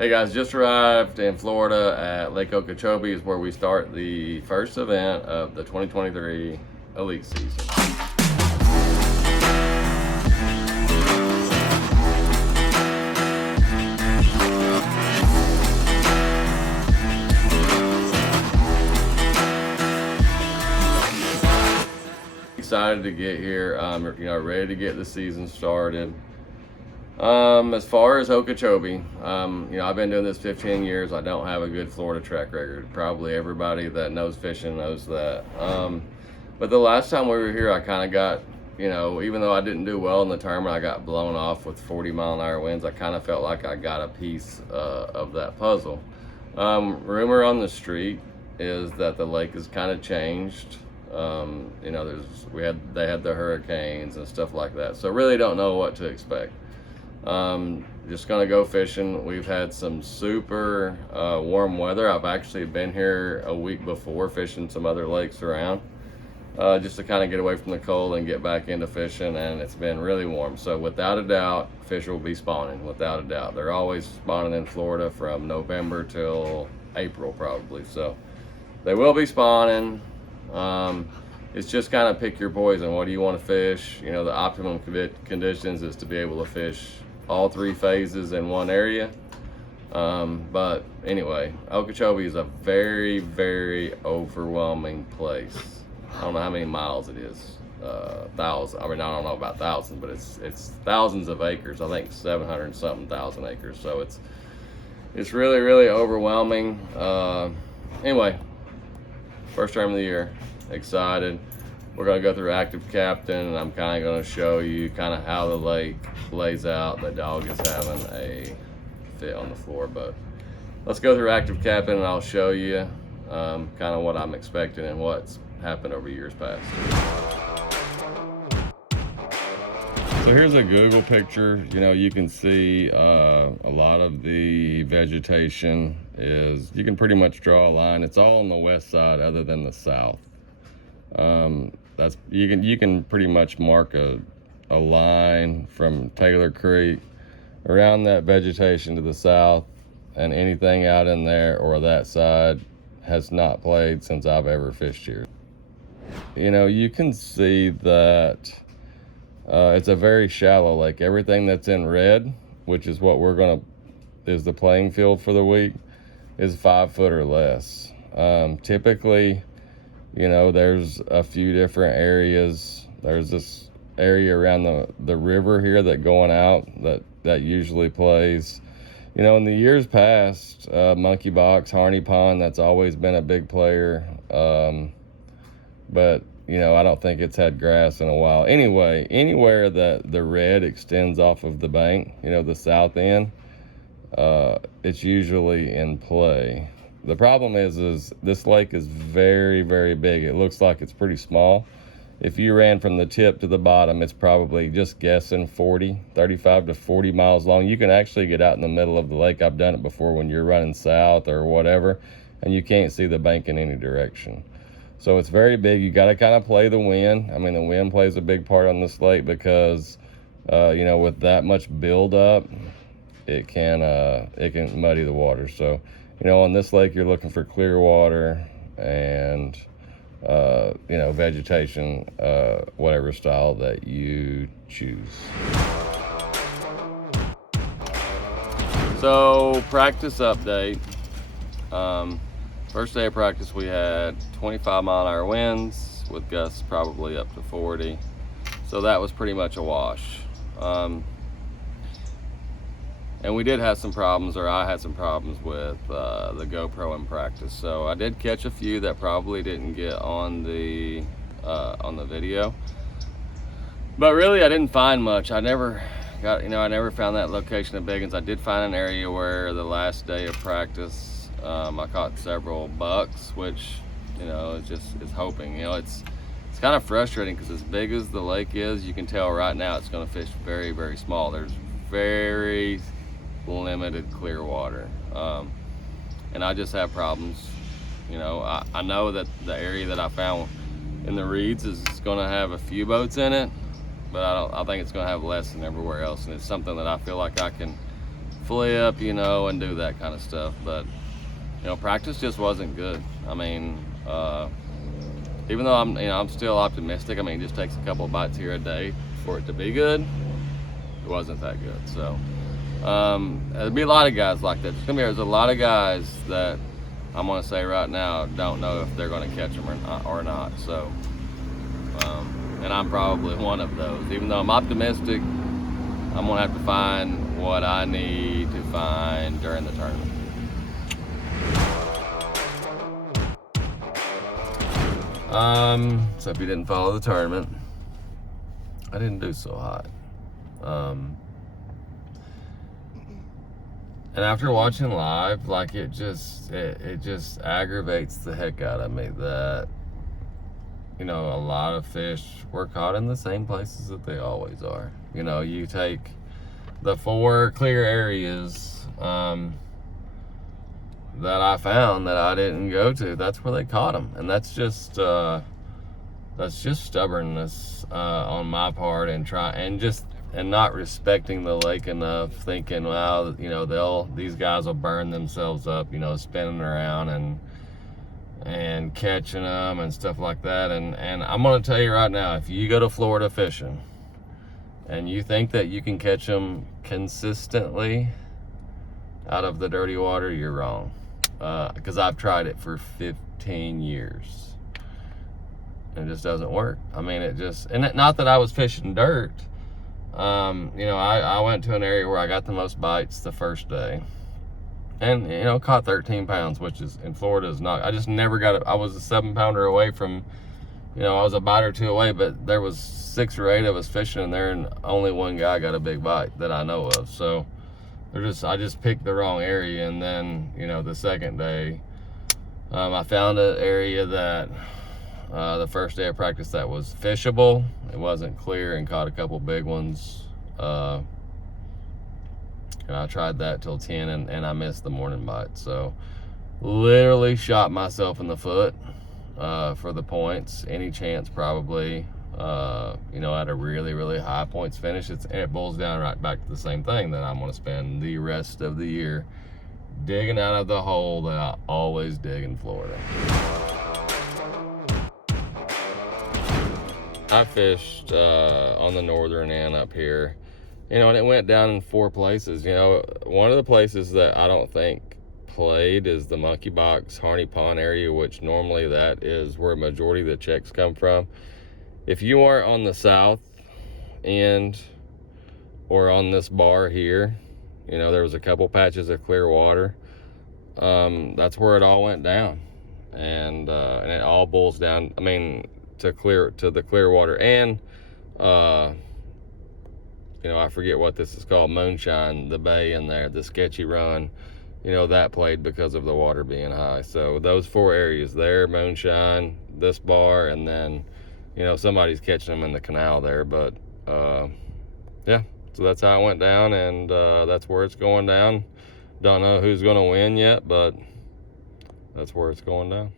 Hey guys, just arrived in Florida at Lake Okeechobee is where we start the first event of the 2023 Elite season. Excited to get here, ready to get the season started. As far as Okeechobee, I've been doing this 15 years. I don't have a good Florida track record. Probably everybody that knows fishing knows that. But the last time we were here, I kind of got, even though I didn't do well in the tournament, I got blown off with 40-mile-an-hour winds. I kind of felt like I got a piece of that puzzle. Rumor on the street is that the lake has kind of changed. They had the hurricanes and stuff like that. So really don't know what to expect. Just gonna go fishing. We've had some super warm weather. I've actually been here a week before fishing some other lakes around, just to kind of get away from the cold and get back into fishing, and it's been really warm. So without a doubt, fish will be spawning, without a doubt. They're always spawning in Florida from November till April probably, so they will be spawning. It's just kind of pick your poison. What do you want to fish? The optimum conditions is to be able to fish all three phases in one area. But anyway, Okeechobee is a very, very overwhelming place. I don't know how many miles it is. Thousands. I mean, I don't know about thousands, but it's thousands of acres. I think 700 something thousand acres. So it's really, really overwhelming. Anyway, first term of the year. Excited. We're going to go through ActiveCaptain, and I'm kind of going to show you kind of how the lake lays out. The dog is having a fit on the floor, but let's go through ActiveCaptain and I'll show you kind of what I'm expecting and what's happened over years past. So here's a Google picture. You can see a lot of the vegetation is, you can pretty much draw a line. It's all on the west side other than the south. You can pretty much mark a line from Taylor Creek around that vegetation to the south, and anything out in there or that side has not played since I've ever fished here. You can see that it's a very shallow lake. Everything that's in red, which is what is the playing field for the week, is 5 foot or less. Typically, there's a few different areas. There's this area around the river here that going out that usually plays. In the years past, Monkey Box, Harney Pond, that's always been a big player. But I don't think it's had grass in a while. Anyway, anywhere that the red extends off of the bank, the south end, it's usually in play. The problem is this lake is very, very big. It looks like it's pretty small. If you ran from the tip to the bottom, it's probably, just guessing, 35 to 40 miles long. You can actually get out in the middle of the lake. I've done it before when you're running south or whatever, and you can't see the bank in any direction. So it's very big. You got to kind of play the wind. I mean, the wind plays a big part on this lake because, with that much buildup, it can muddy the water. So, on this lake, you're looking for clear water and, vegetation, whatever style that you choose. So, practice update. First day of practice, we had 25-mile-an-hour winds with gusts probably up to 40. So that was pretty much a wash. And we did have some problems, or I had some problems with the GoPro in practice. So I did catch a few that probably didn't get on the video. But really, I didn't find much. I never found that location of biggins. I did find an area where the last day of practice, I caught several bucks, which, it's hoping. It's kind of frustrating because as big as the lake is, you can tell right now it's going to fish very, very small. There's very limited clear water, and I just have problems. I know that the area that I found in the reeds is going to have a few boats in it, but I think it's going to have less than everywhere else, and it's something that I feel like I can flip, you know, and do that kind of stuff. But, you know, practice just wasn't good. I mean, even though I'm still optimistic. I mean, it just takes a couple of bites here a day for it to be good. It wasn't that good. So there'll be a lot of guys like that. There's a lot of guys that I'm gonna say right now don't know if they're gonna catch them or not. So, and I'm probably one of those. Even though I'm optimistic, I'm gonna have to find what I need to find during the tournament. So if you didn't follow the tournament, I didn't do so hot. And after watching live, like it just aggravates the heck out of me that, you know, a lot of fish were caught in the same places that they always are. You know, you take the 4 clear areas that I found that I didn't go to, that's where they caught them. And that's just stubbornness on my part, and not respecting the lake enough, thinking, well, you know, these guys will burn themselves up, you know, spinning around and catching them and stuff like that. And I'm gonna tell you right now, if you go to Florida fishing and you think that you can catch them consistently out of the dirty water, you're wrong. Because I've tried it for 15 years. It just doesn't work. I mean, not that I was fishing dirt. You know, I went to an area where I got the most bites the first day. And, you know, caught 13 pounds, which is, in Florida is not, I just never got it. I was a 7-pounder away from, you know, I was a bite or two away, but there was 6 or 8 of us fishing in there, and only one guy got a big bite that I know of. So I just picked the wrong area. And then, you know, the second day, I found an area that the first day of practice that was fishable. It wasn't clear, and caught a couple big ones. And I tried that till 10, and I missed the morning bite. So literally shot myself in the foot for the points. Any chance probably, you know, at a really, really high points finish. It boils down right back to the same thing, that I'm going to spend the rest of the year digging out of the hole that I always dig in Florida. I fished on the northern end up here, you know, and it went down in 4 places. You know, one of the places that I don't think played is the Monkey Box Harney Pond area, which normally that is where a majority of the checks come from. If you are on the south end or on this bar here, you know, there was a couple patches of clear water. That's where it all went down, and it all boils down, I mean, to the clear water. And you know, I forget what this is called, Moonshine, the bay in there, the sketchy run, you know, that played because of the water being high. So those 4 areas there, Moonshine, this bar, and then, you know, somebody's catching them in the canal there. But yeah, so that's how it went down, and that's where it's going down. Don't know who's going to win yet, but that's where it's going down.